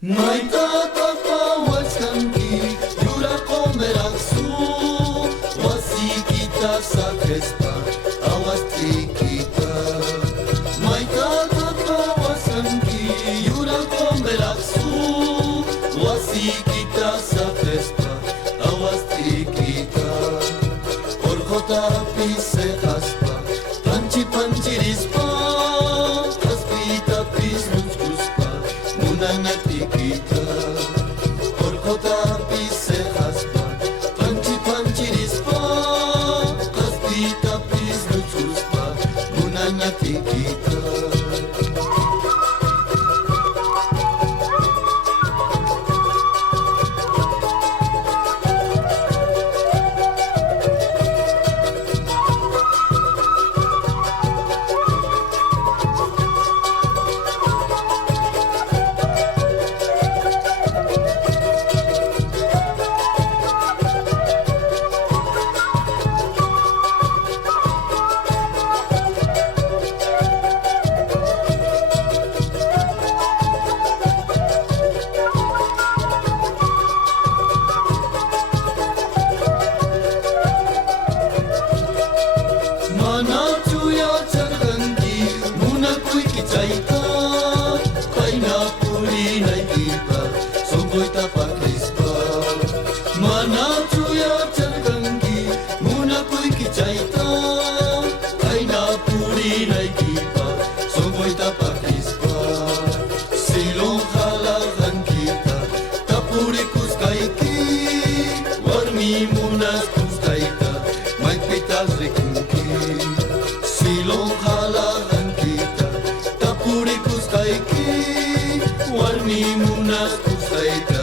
Mai tata pawasan ki yura komerak su wasi kita sa crespa awas kita. Mai tata pawasan ki yura komerak su wasi kita sa crespa awas kita. Orkota pise haspa panchi panchi rispa kaspita pis nuskuspa munanya kita. Orkota pise haspa panchi panchi rispa kaspita pis nuskuspa munanya kita. Chaita, kaina puri nai kita, songkoi tapak rispa. Mana cuya chargangi, muna kui ki chaita, kaina puri nai kita, songkoi tapak rispa. Silong halagan kita, tapuri kuskai ki, warmi munas kuskaita, mai pitas rikunki. Silong halagan kita, puri kuskaiki warmi munas kuskaita